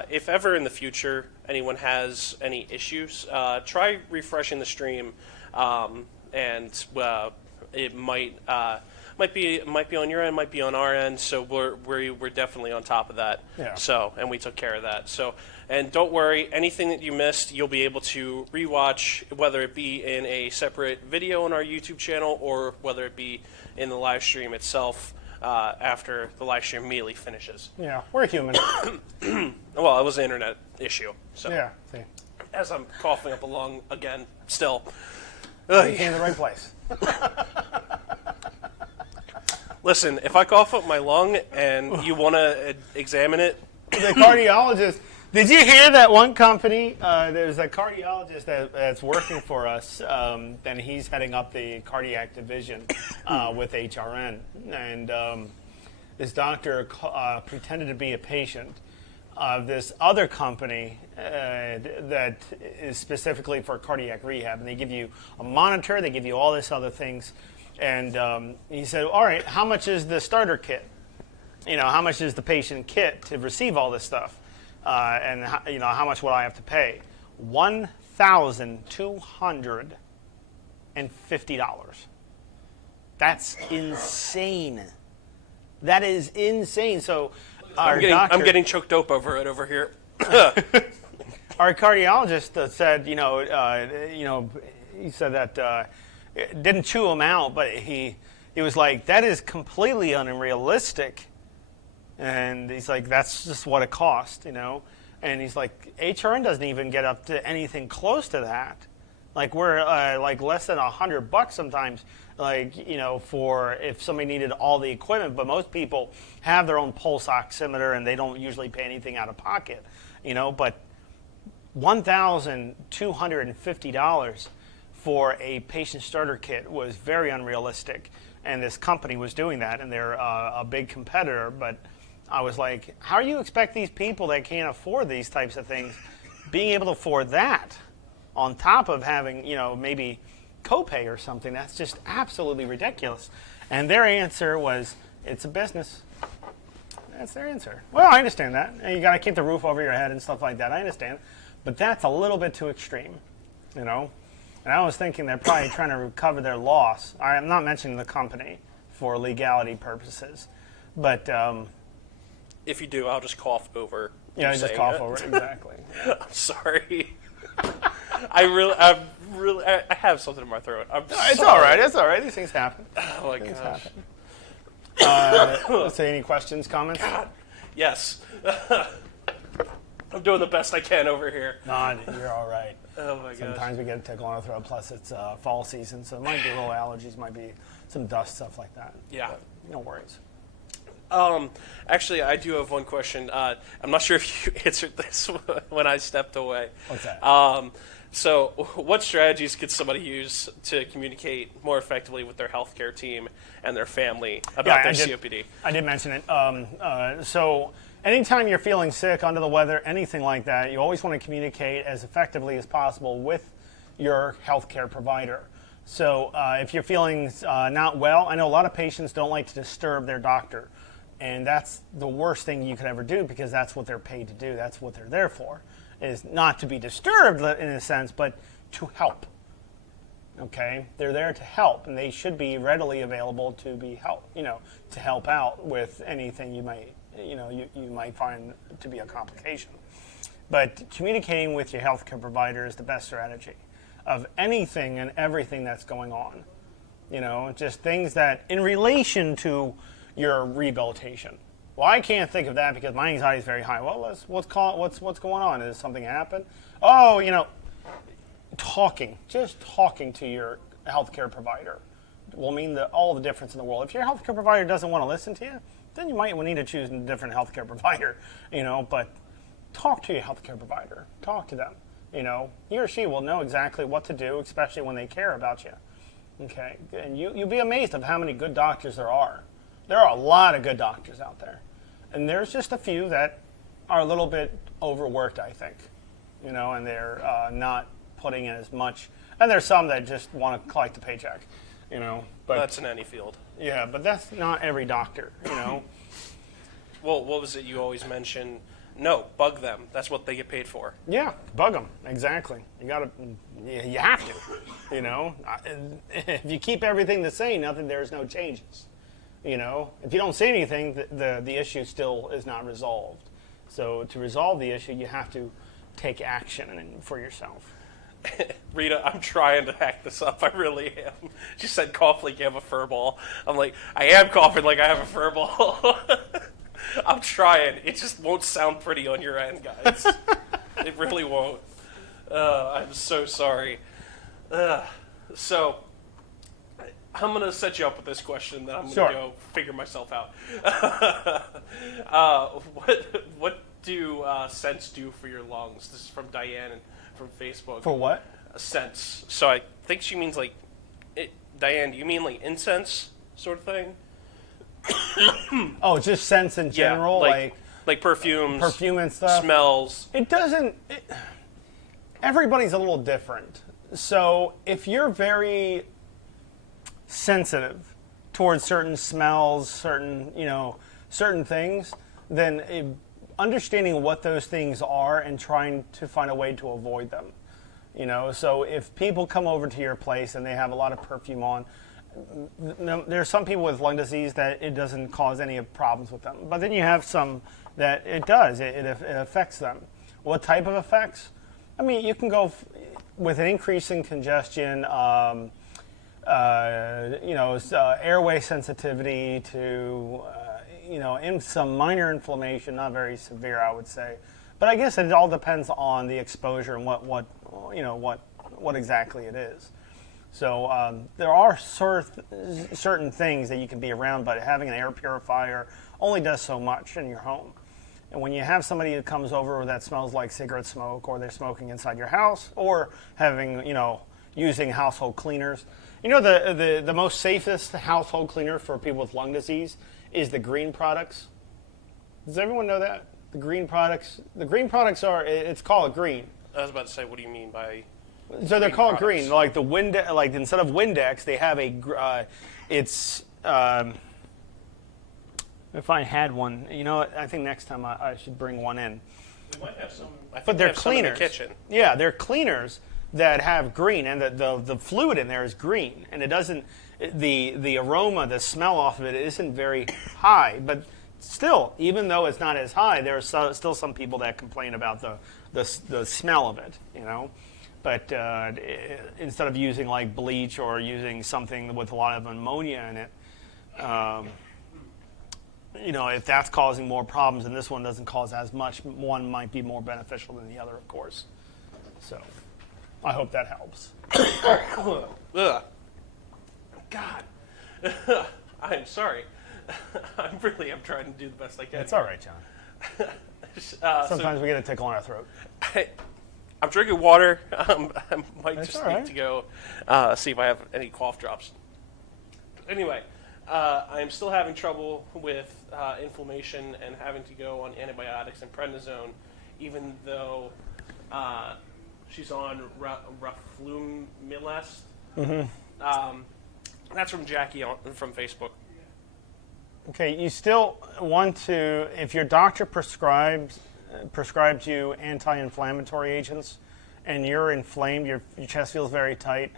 If ever in the future anyone has any issues, try refreshing the stream, and it might be on your end, might be on our end. So we're definitely on top of that. Yeah. So, and we took care of that. So. And don't worry, anything that you missed, you'll be able to rewatch, whether it be in a separate video on our YouTube channel or whether it be in the live stream itself after the live stream immediately finishes. Yeah, we're human. Well, it was an internet issue. So. Yeah. See. As I'm coughing up a lung again, still. You came to the right place. Listen, if I cough up my lung and you want to examine it. The cardiologist. Did you hear that one company, there's a cardiologist that's working for us, and he's heading up the cardiac division with HRN. And this doctor pretended to be a patient of this other company that is specifically for cardiac rehab. And they give you a monitor, they give you all this other things. And he said, all right, how much is the starter kit? How much is the patient kit to receive all this stuff? And how much would I have to pay? $1,250. That's insane. That is insane. So I'm getting choked up over it over here. Our cardiologist said, he said that it didn't chew him out, but he was like, that is completely unrealistic. And he's like, that's just what it cost, And he's like, HRN doesn't even get up to anything close to that. Like we're like less than $100 sometimes, for if somebody needed all the equipment. But most people have their own pulse oximeter and they don't usually pay anything out of pocket, But $1,250 for a patient starter kit was very unrealistic. And this company was doing that, and they're a big competitor, but I was like, how do you expect these people that can't afford these types of things being able to afford that on top of having, maybe copay or something? That's just absolutely ridiculous. And their answer was, it's a business. That's their answer. Well, I understand that. And you got to keep the roof over your head and stuff like that. I understand. But that's a little bit too extreme, And I was thinking they're probably trying to recover their loss. I'm not mentioning the company for legality purposes. But if you do, I'll just cough over. Yeah, just cough over it, exactly. I'm sorry. I have something in my throat. It's all right. It's all right. These things happen. Oh my gosh. Let's say any questions, comments? Yes. I'm doing the best I can over here. No, you're all right. Oh my gosh. Sometimes we get a tickle on our throat, plus it's fall season, so it might be little allergies, might be some dust, stuff like that. Yeah. But no worries. Actually, I do have one question. I'm not sure if you answered this when I stepped away. What's that? So, what strategies could somebody use to communicate more effectively with their healthcare team and their family about their COPD? I did mention it. So, anytime you're feeling sick, under the weather, anything like that, you always want to communicate as effectively as possible with your healthcare provider. So, if you're feeling not well, I know a lot of patients don't like to disturb their doctor. And that's the worst thing you could ever do because that's what they're paid to do. That's what they're there for, is not to be disturbed in a sense, but to help. Okay? They're there to help, and they should be readily available to be to help out with anything you might, you might find to be a complication. But communicating with your healthcare provider is the best strategy of anything and everything that's going on. Just things that in relation to your rehabilitation. Well, I can't think of that because my anxiety is very high. Well, what's going on? Has something happened? Oh, just talking to your healthcare provider will mean all the difference in the world. If your healthcare provider doesn't want to listen to you, then you might need to choose a different healthcare provider. But talk to your healthcare provider. Talk to them. He or she will know exactly what to do, especially when they care about you. Okay, and you'll be amazed of how many good doctors there are. There are a lot of good doctors out there. And there's just a few that are a little bit overworked, I think. And they're not putting in as much. And there's some that just want to collect the paycheck, But that's in any field. Yeah, but that's not every doctor, Well, what was it you always mentioned? No, bug them. That's what they get paid for. Yeah, bug them. Exactly. You have to, If you keep everything the same, there's no changes. If you don't say anything, the issue still is not resolved. So to resolve the issue, you have to take action for yourself. Rita, I'm trying to hack this up. I really am. She said cough like you have a fur ball. I'm like, I am coughing like I have a fur ball. I'm trying. It just won't sound pretty on your end, guys. It really won't. I'm so sorry. So I'm going to set you up with this question, then I'm going to go figure myself out. What do scents do for your lungs? This is from Diane from Facebook. For what? Scents. So I think she means Diane, do you mean like incense sort of thing? Oh, just scents in general? Yeah, like perfumes. Perfume and stuff? Smells. It doesn't... everybody's a little different. So if you're very sensitive towards certain smells, certain things, then understanding what those things are and trying to find a way to avoid them. So if people come over to your place and they have a lot of perfume on, there are some people with lung disease that it doesn't cause any problems with them. But then you have some that it does. It affects them. What type of effects? I mean, you can go with an increase in congestion, airway sensitivity to, in some minor inflammation, not very severe, I would say. But I guess it all depends on the exposure and what exactly it is. So there are certain things that you can be around, but having an air purifier only does so much in your home. And when you have somebody that comes over that smells like cigarette smoke, or they're smoking inside your house, or having, using household cleaners, the most safest household cleaner for people with lung disease is the green products. Does everyone know that? The green products are, it's called green. I was about to say, what do you mean by... So they're called green, like the like instead of Windex, they have if I had one, I think next time I should bring one in. We might have some. But they're cleaners. In the kitchen. Yeah, they're cleaners that have green, and the fluid in there is green, and it doesn't. The aroma, the smell off of it isn't very high, but still, even though it's not as high, there are still some people that complain about the smell of it, But instead of using like bleach or using something with a lot of ammonia in it, if that's causing more problems and this one doesn't cause as much, one might be more beneficial than the other, of course. So I hope that helps. Ugh. God. I'm sorry. I'm trying to do the best I can. It's all right, John. Sometimes we get a tickle in our throat. I'm drinking water. I might That's just all need right. to go see if I have any cough drops. Anyway, I'm still having trouble with inflammation and having to go on antibiotics and prednisone, even though she's on roflumilast. Mm-hmm. That's from Jackie from Facebook. Okay, you still want to, if your doctor prescribes you anti-inflammatory agents and you're inflamed, your chest feels very tight,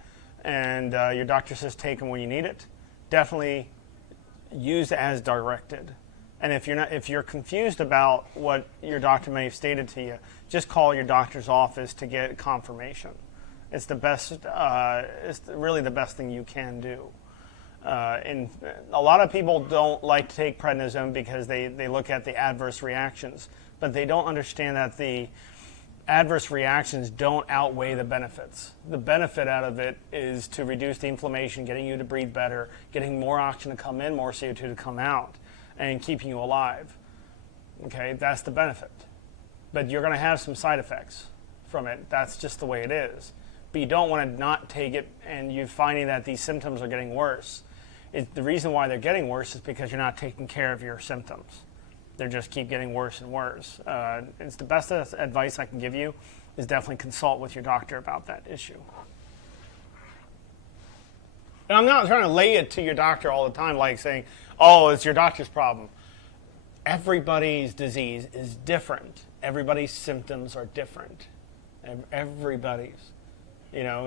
and your doctor says take them when you need it, definitely use as directed. And if you're confused about what your doctor may have stated to you, just call your doctor's office to get confirmation. It's the best. It's really the best thing you can do. And a lot of people don't like to take prednisone because they look at the adverse reactions, but they don't understand that the adverse reactions don't outweigh the benefits. The benefit out of it is to reduce the inflammation, getting you to breathe better, getting more oxygen to come in, more CO2 to come out, and keeping you alive. Okay, that's the benefit. But you're going to have some side effects from it. That's just the way it is. But you don't want to not take it and you're finding that these symptoms are getting worse. The reason why they're getting worse is because you're not taking care of your symptoms. They just keep getting worse and worse. It's the best advice I can give you is definitely consult with your doctor about that issue. And I'm not trying to lay it to your doctor all the time like saying, oh, it's your doctor's problem. Everybody's disease is different. Everybody's symptoms are different. Everybody's.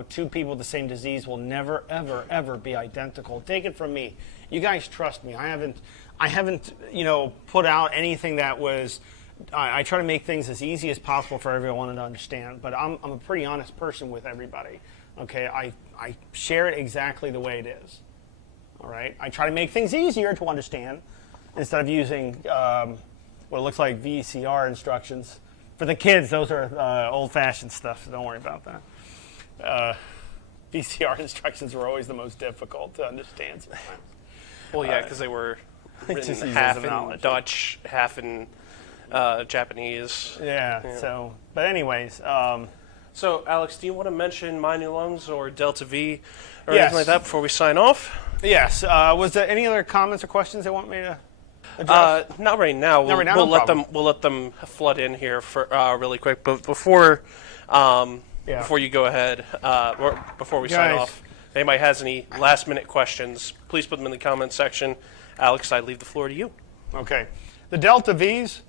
Two people with the same disease will never, ever, ever be identical. Take it from me. You guys trust me. I haven't, put out anything that was. I try to make things as easy as possible for everyone to understand. But I'm a pretty honest person with everybody. Okay, I share it exactly the way it is. All right. I try to make things easier to understand instead of using what looks like VCR instructions. For the kids, those are old-fashioned stuff. So don't worry about that. VCR instructions were always the most difficult to understand sometimes. Well, yeah, because they were written just half as in analogy. Dutch, half in Japanese. Yeah. So, but anyways, So, Alex, do you want to mention My New Lungs or Delta V or Yes. anything like that before we sign off? yes. Was there any other comments or questions they want me to address? Not right now. Not right now, We'll no let problem. them. We'll let them flood in here for really quick. But before you go ahead, or before we sign Guys. off, if anybody has any last-minute questions, please put them in the comments section. Alex, I leave the floor to you. Okay. The Delta Vs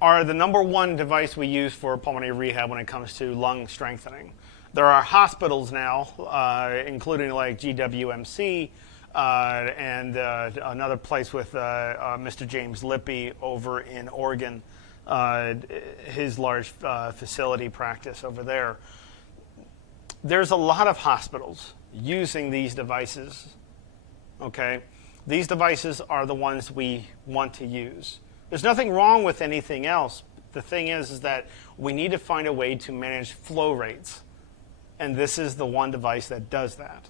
are the #1 device we use for pulmonary rehab when it comes to lung strengthening. There are hospitals now, including like GWMC and another place with Mr. James Lippy over in Oregon, his large facility practice over there. There's a lot of hospitals using these devices, okay? These devices are the ones we want to use. There's nothing wrong with anything else. The thing is that we need to find a way to manage flow rates. And this is the one device that does that.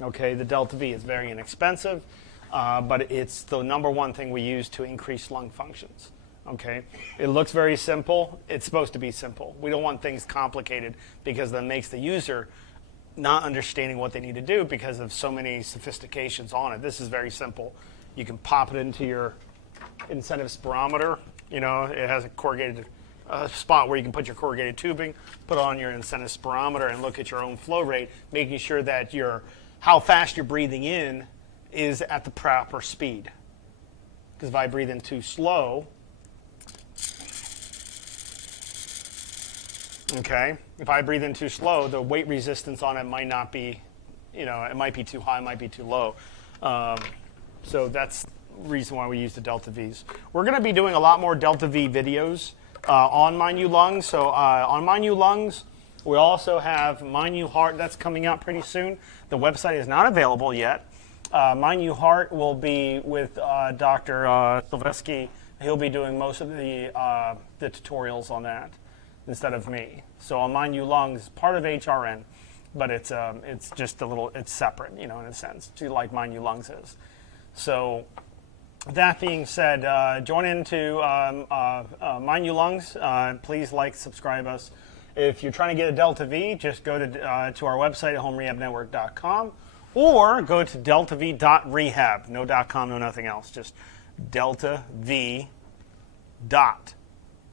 Okay, the Delta V is very inexpensive, but it's the #1 thing we use to increase lung functions. Okay, it looks very simple. It's supposed to be simple. We don't want things complicated because that makes the user not understanding what they need to do because of so many sophistications on it. This is very simple. You can pop it into your incentive spirometer. It has a corrugated spot where you can put your corrugated tubing, put on your incentive spirometer, and look at your own flow rate, making sure that how fast you're breathing in is at the proper speed. Because if I breathe in too slow, okay, if I breathe in too slow, the weight resistance on it might not be, it might be too high, it might be too low. So that's the reason why we use the Delta Vs. We're going to be doing a lot more Delta V videos on My New Lungs. So on My New Lungs, we also have My New Heart that's coming out pretty soon. The website is not available yet, Mind You Heart will be with Dr. Silveski. He'll be doing most of the tutorials on that instead of me. So on Mind You Lungs, part of HRN, but it's just it's separate, in a sense, to like Mind You Lungs is. So that being said, join into Mind You Lungs. Please subscribe us. If you're trying to get a Delta V, just go to our website at homerehabnetwork.com or go to deltav.rehab. No .com, no nothing else. Just deltav.rehab.